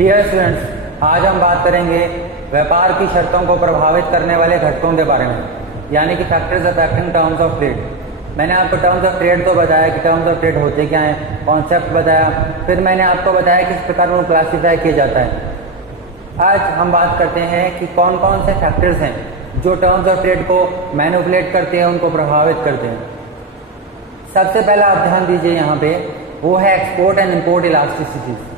Dear students, आज हम बात करेंगे व्यापार की शर्तों को प्रभावित करने वाले घटकों के बारे में, यानी कि factors affecting terms of trade. मैंने आपको टर्म्स ऑफ ट्रेड तो बताया कि टर्म्स ऑफ ट्रेड होते क्या हैं, कॉन्सेप्ट बताया, फिर मैंने आपको बताया किस प्रकार वो क्लासीफाई किया जाता है। आज हम बात करते हैं कि कौन कौन से फैक्टर्स हैं जो टर्म्स ऑफ ट्रेड को मैनिपुलेट करते हैं, उनको प्रभावित करते हैं। सबसे पहला आप ध्यान दीजिए यहाँ पे, वो है एक्सपोर्ट एंड इम्पोर्ट इलास्टिसिटीज।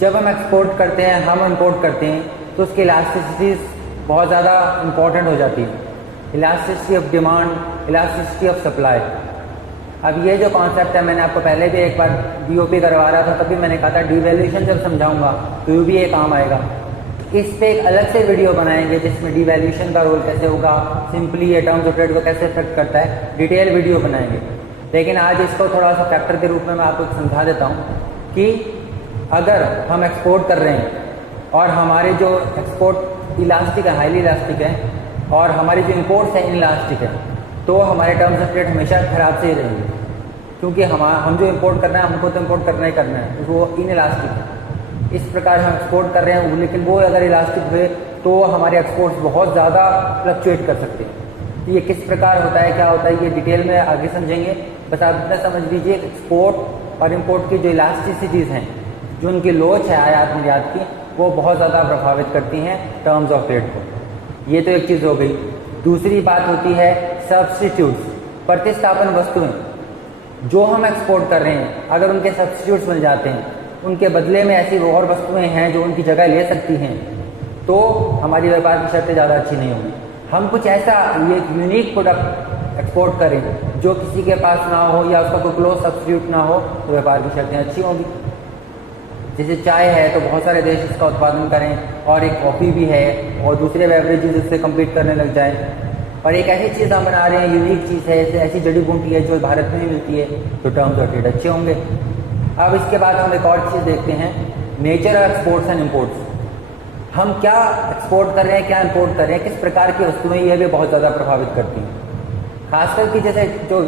जब हम एक्सपोर्ट करते हैं, हम इंपोर्ट करते हैं, तो उसकी इलास्टिसिटीज बहुत ज़्यादा इंपॉर्टेंट हो जाती है। Elasticity of demand, elasticity of supply. अब ये जो कॉन्सेप्ट है, मैंने आपको पहले भी एक बार डीओपी करवा रहा था, तभी मैंने कहा था डीवैल्यूएशन जब समझाऊंगा तो ये भी ये काम आएगा। इस पे एक अलग से वीडियो बनाएंगे जिसमें डीवैल्यूएशन का रोल कैसे होगा, सिंपली ये टर्म्स ऑफ ट्रेड को कैसे इफेक्ट करता है, डिटेल वीडियो बनाएंगे। लेकिन आज इसको थोड़ा सा फैक्टर के रूप में मैं आपको समझा देता हूँ कि अगर हम एक्सपोर्ट कर रहे हैं और हमारे जो एक्सपोर्ट इलास्टिक है, हाईली इलास्टिक है, और हमारी जो इम्पोर्ट्स है इनइलास्टिक है, तो हमारे टर्म्स ऑफ ट्रेड हमेशा खराब से ही रहेंगे, क्योंकि हम जो इम्पोर्ट करना है हमको तो इम्पोर्ट करना ही करना है, वो इनइलास्टिक है। इस प्रकार हम एक्सपोर्ट कर रहे हैं, लेकिन वो अगर इलास्टिक हुए तो हमारे एक्सपोर्ट्स बहुत ज़्यादा फ्लक्चुएट कर सकते हैं। ये किस प्रकार होता है, क्या होता है, ये डिटेल में आगे समझेंगे। बस आप इतना समझ लीजिए, एक्सपोर्ट और इम्पोर्ट की जो इलास्टिसिटीज़ हैं, जो उनकी लोच है आयात निर्यात की, वो बहुत ज़्यादा प्रभावित करती हैं टर्म्स ऑफ ट्रेड को। ये तो एक चीज़ हो गई। दूसरी बात होती है सब्स्टिट्यूट्स, प्रतिस्थापन वस्तुएं। जो हम एक्सपोर्ट कर रहे हैं, अगर उनके सब्स्टिट्यूट्स मिल जाते हैं, उनके बदले में ऐसी और वस्तुएं हैं जो उनकी जगह ले सकती हैं, तो हमारी व्यापार की शर्तें ज़्यादा अच्छी नहीं होंगी। हम कुछ ऐसा ये यूनिक प्रोडक्ट एक्सपोर्ट करें जो किसी के पास ना हो या उसका कोई क्लोज सब्स्टिट्यूट ना हो, तो व्यापार की शर्तें अच्छी होंगी। जैसे चाय है तो बहुत सारे देश इसका उत्पादन करें, और एक कॉफ़ी भी है, और दूसरे बेवरेजेस इससे कम्पीट करने लग जाएं, और एक ऐसी चीज़ हम बना रहे हैं, यूनिक चीज़ है, ऐसी जड़ी बूटी है जो भारत में ही मिलती है, तो टर्म्स ऑफ ट्रेड अच्छे होंगे। अब इसके बाद हम एक और चीज़ देखते हैं, nature of exports and imports. हम क्या एक्सपोर्ट कर रहे हैं, क्या इम्पोर्ट कर रहे हैं, किस प्रकार की वस्तुएं, ये भी बहुत ज़्यादा प्रभावित करती हैं। खासकर कि जैसे जो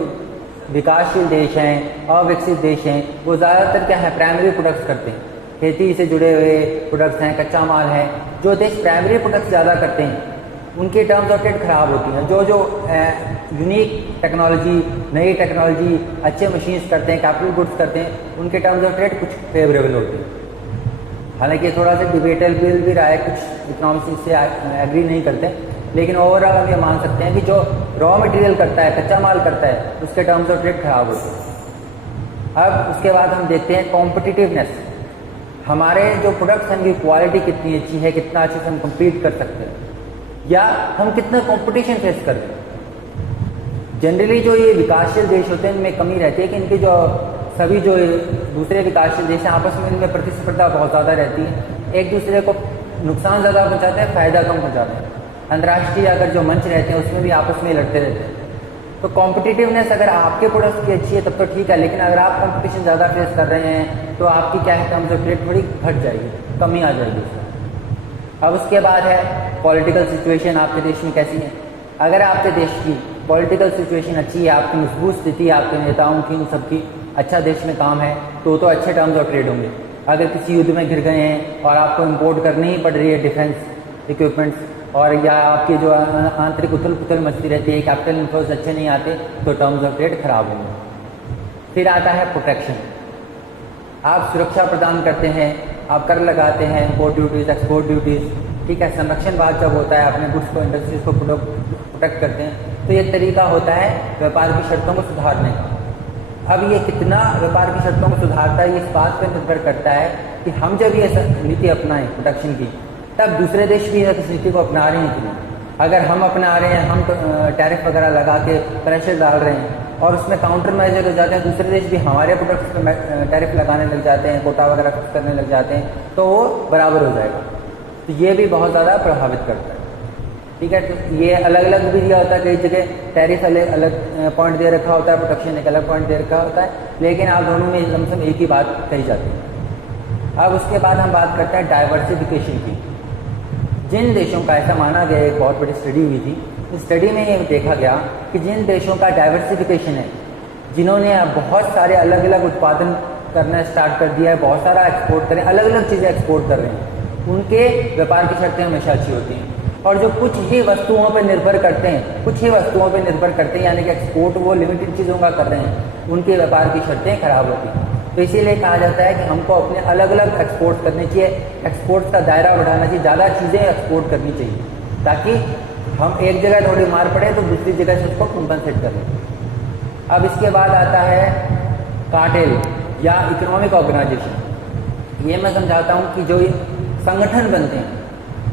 विकासशील देश हैं, अविकसित देश हैं, वो ज़्यादातर क्या है, प्राइमरी प्रोडक्ट्स करते हैं, खेती से जुड़े हुए प्रोडक्ट्स हैं, कच्चा माल है। जो देश प्राइमरी प्रोडक्ट्स ज़्यादा करते हैं, उनकी टर्म्स ऑफ ट्रेड खराब होती हैं। जो यूनिक टेक्नोलॉजी, नई टेक्नोलॉजी, अच्छे मशीन्स करते हैं, कैपिटल गुड्स करते हैं, उनके टर्म्स ऑफ ट्रेड कुछ फेवरेबल होती है। हालांकि थोड़ा सा डिबेटेबल भी रहा है, कुछ इकोनॉमिक्स इससे एग्री नहीं करते, लेकिन ओवरऑल हम ये मान सकते हैं कि जो रॉ मटेरियल करता है, कच्चा माल करता है, उसके टर्म्स ऑफ ट्रेड खराब होते हैं। अब उसके बाद हम देखते हैं कॉम्पिटिटिवनेस। हमारे जो प्रोडक्ट्स हैं, उनकी क्वालिटी कितनी अच्छी है, कितना अच्छे से हम कम्पीट कर सकते हैं, या हम कितना कंपटीशन फेस करते हैं। जनरली जो ये विकासशील देश होते हैं, इनमें कमी रहती है कि इनके जो सभी जो दूसरे विकासशील देश हैं, आपस में इनमें प्रतिस्पर्धा बहुत ज़्यादा रहती है, एक दूसरे को नुकसान ज़्यादा पहुँचाते हैं, फ़ायदा कम पहुँचाते हैं। अंतर्राष्ट्रीय अगर जो मंच रहते हैं, उसमें भी आपस में लड़ते रहते हैं। तो कॉम्पिटिटिवनेस अगर आपके प्रोडक्ट की अच्छी है तब तो ठीक है, लेकिन अगर आप कंपटीशन ज़्यादा फेस कर रहे हैं, तो आपकी क्या है, टर्म्स ऑफ ट्रेड थोड़ी घट जाएगी, कमी आ जाएगी उसमें। अब उसके बाद है पॉलिटिकल सिचुएशन, आपके देश में कैसी है। अगर आपके देश की पॉलिटिकल सिचुएशन अच्छी है, आपकी मजबूत स्थिति, आपके नेताओं की, उन सबकी अच्छा देश में काम है, तो अच्छे टर्म्स ऑफ ट्रेड होंगे। अगर किसी युद्ध में घिर गए हैं और आपको इम्पोर्ट करनी ही पड़ रही है डिफेंस इक्विपमेंट्स, और या आपकी जो आंतरिक उथल पुथल मचती रहती है, कैपिटल इन्फ्लोज अच्छे नहीं आते, तो टर्म्स ऑफ ट्रेड खराब होंगे। फिर आता है प्रोटेक्शन। आप सुरक्षा प्रदान करते हैं, आप कर लगाते हैं, इम्पोर्ट ड्यूटीज़, एक्सपोर्ट ड्यूटीज़, ठीक है। संरक्षणवाद जब होता है, अपने गुड्स को, इंडस्ट्रीज को प्रोटेक्ट करते हैं, तो ये तरीका होता है व्यापार की शर्तों को सुधारने का। अब ये कितना व्यापार की शर्तों को सुधारता है, ये इस बात पर निर्भर करता है कि हम जब ये नीति अपनाएं प्रोटेक्शन की, तब दूसरे देश भी इस नीति को अपना रहे हैं कि नहीं। अगर हम अपना रहे हैं, हम टैरिफ वगैरह लगा के प्रेशर डाल रहे हैं, और उसमें काउंटर मेजर हो जाते हैं, दूसरे देश भी हमारे प्रोडक्ट्स पर टैरिफ लगाने लग जाते हैं, कोटा वगैरह फिक्स करने लग जाते हैं, तो वो बराबर हो जाएगा। तो ये भी बहुत ज़्यादा प्रभावित करता है, ठीक है। तो ये अलग अलग भी दिया होता है, कई जगह टैरिफ अलग अलग पॉइंट दे रखा होता है, प्रोटेक्शन एक अलग पॉइंट दे रखा होता है, लेकिन आप दोनों में लमसम एक ही बात कही जाती है। अब उसके बाद हम बात करते हैं डाइवर्सिफिकेशन की। जिन देशों का, ऐसा माना गया, एक बहुत बड़ी स्टडी हुई थी, इस स्टडी में ये देखा गया कि जिन देशों का डाइवर्सिफिकेशन है, जिन्होंने बहुत सारे अलग अलग उत्पादन करना स्टार्ट कर दिया है, बहुत सारा एक्सपोर्ट करें, अलग अलग चीज़ें एक्सपोर्ट कर रहे हैं, उनके व्यापार की शर्तें हमेशा अच्छी होती हैं। और जो कुछ ही वस्तुओं पर निर्भर करते हैं, कुछ ही वस्तुओं पर निर्भर करते हैं, यानी कि एक्सपोर्ट वो लिमिटेड चीज़ों का कर रहे हैं, उनके व्यापार की शर्तें खराब होती हैं। तो इसीलिए कहा जाता है कि हमको अपने अलग अलग एक्सपोर्ट करने चाहिए, एक्सपोर्ट का दायरा बढ़ाना चाहिए, ज़्यादा चीज़ें एक्सपोर्ट करनी चाहिए, ताकि हम एक जगह थोड़ी मार पड़े तो दूसरी जगह से उसको कंपनसेट कर लें। अब इसके बाद आता है कार्टेल या इकोनॉमिक ऑर्गेनाइजेशन। ये मैं समझाता हूँ कि जो संगठन बनते हैं,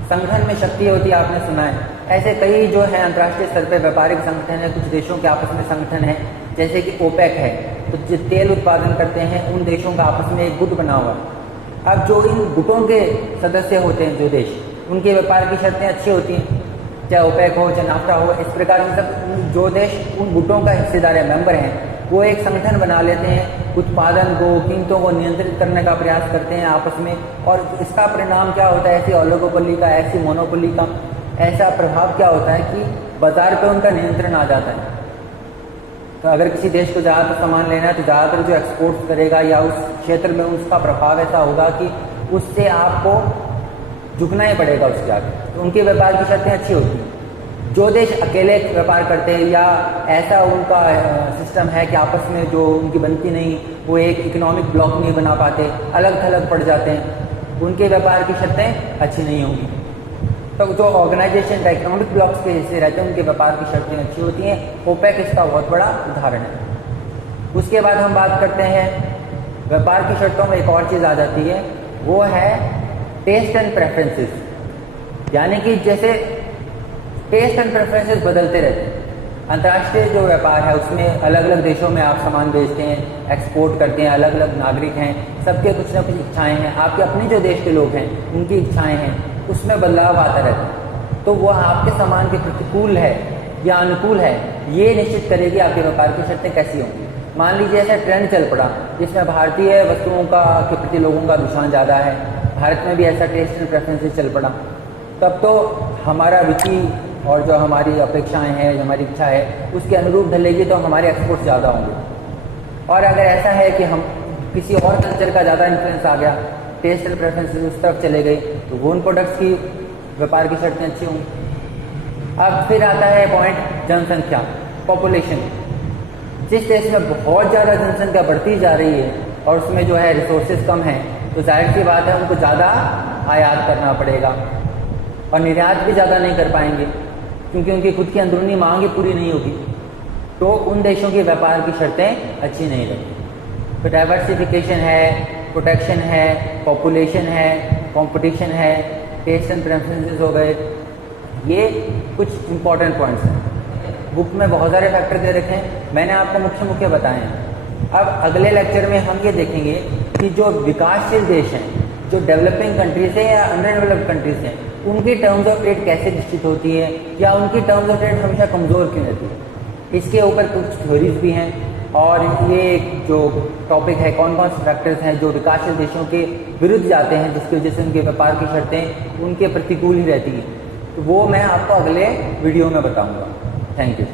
संगठन में शक्ति होती है, आपने सुना है, ऐसे कई जो है अंतर्राष्ट्रीय स्तर पर व्यापारिक संगठन है, कुछ देशों के आपस में संगठन है, जैसे कि ओपेक है, तो जो तेल उत्पादन करते हैं उन देशों का आपस में एक गुट बना हुआ है। अब जो इन गुटों के सदस्य होते हैं जो देश, उनके व्यापार की शर्तें अच्छी होती हैं, चाहे ओपेक हो चाहे नाफ्टा हो, इस प्रकार से सब जो देश उन गुटों का हिस्सेदार है, मेंबर हैं, वो एक संगठन बना लेते हैं, उत्पादन को, कीमतों को नियंत्रित करने का प्रयास करते हैं आपस में, और इसका परिणाम क्या होता है, ऐसी ओलिगोपोली का, ऐसी मोनोपोली का ऐसा प्रभाव क्या होता है कि बाजार पर उनका नियंत्रण आ जाता है। तो अगर किसी देश को ज़्यादातर सामान लेना है तो ज़्यादातर जो एक्सपोर्ट करेगा या उस क्षेत्र में उसका प्रभाव ऐसा होगा कि उससे आपको झुकना ही पड़ेगा उसके आगे, तो उनके व्यापार की शर्तें अच्छी होती हैं। जो देश अकेले व्यापार करते हैं या ऐसा उनका सिस्टम है कि आपस में जो उनकी बनती नहीं, वो एक इकोनॉमिक ब्लॉक नहीं बना पाते, अलग थलग पड़ जाते हैं, उनके व्यापार की शर्तें अच्छी नहीं होंगी। तो जो ऑर्गेनाइजेशन इकोनॉमिक ब्लॉक्स के हिस्से रहते हैं उनके व्यापार की शर्तें अच्छी होती हैं। ओपेक इसका बहुत बड़ा उदाहरण है। उसके बाद हम बात करते हैं व्यापार की शर्तों में एक और चीज़ आ जाती है, वो है टेस्ट एंड प्रेफरेंसेस, यानी कि जैसे टेस्ट एंड प्रेफरेंसेस बदलते रहते हैं। अंतर्राष्ट्रीय जो व्यापार है उसमें अलग अलग देशों में आप सामान बेचते हैं, एक्सपोर्ट करते हैं, अलग अलग नागरिक हैं, सबके कुछ ना कुछ इच्छाएं हैं, आपके अपने जो देश के लोग हैं उनकी इच्छाएं हैं, उसमें बदलाव आता रहता है। तो वो आपके सामान के प्रतिकूल है या अनुकूल है, ये निश्चित करेगी आपके व्यापार की शर्तें कैसी होंगी। मान लीजिए ऐसा ट्रेंड चल पड़ा जिसमें भारतीय वस्तुओं का के प्रति लोगों का रुझान ज़्यादा है, भारत में भी ऐसा टेस्ट एंड प्रेफरेंसेस चल पड़ा, तब तो हमारा रुचि और जो हमारी अपेक्षाएं हैं, जो हमारी इच्छा है, उसके अनुरूप ढलेगी तो हमारे एक्सपोर्ट ज़्यादा होंगे। और अगर ऐसा है कि हम किसी और कल्चर का ज़्यादा इन्फ्लुएंस आ गया, टेस्ट एंड प्रेफरेंसेस उस तरफ चले गए, तो वो उन प्रोडक्ट्स की व्यापार की शर्तें अच्छी होंगी। अब फिर आता है पॉइंट जनसंख्या, पॉपुलेशन। जिस देश में बहुत ज़्यादा जनसंख्या बढ़ती जा रही है और उसमें जो है रिसोर्सेज कम हैं, तो जाहिर सी बात है उनको ज़्यादा आयात करना पड़ेगा और निर्यात भी ज़्यादा नहीं कर पाएंगे क्योंकि उनकी खुद की अंदरूनी मांग ही पूरी नहीं होगी, तो उन देशों के व्यापार की शर्तें अच्छी नहीं रहती। तो डाइवर्सिफिकेशन है, प्रोटेक्शन है, पॉपुलेशन है, कंपटीशन है, टेस्ट एंड प्रेफरेंसेस हो गए, ये कुछ इंपॉर्टेंट पॉइंट्स हैं। बुक में बहुत सारे फैक्टर दे रखे हैं, मैंने आपको मुख्य मुख्य बताए हैं। अब अगले लेक्चर में हम ये देखेंगे कि जो विकासशील देश हैं, जो डेवलपिंग कंट्रीज हैं या अंडर डेवलप्ड कंट्रीज हैं, उनकी टर्म्स ऑफ ट्रेड कैसे निश्चित होती है या उनकी टर्म्स ऑफ ट्रेड हमेशा कमज़ोर क्यों रहती है। इसके ऊपर कुछ थ्योरीज भी हैं और ये जो टॉपिक है कौन कौन से फैक्टर्स हैं जो विकासशील देशों के विरुद्ध जाते हैं जिसकी वजह से उनके व्यापार की शर्तें उनके प्रतिकूल ही रहती हैं, तो वो मैं आपको अगले वीडियो में बताऊँगा। Thank you.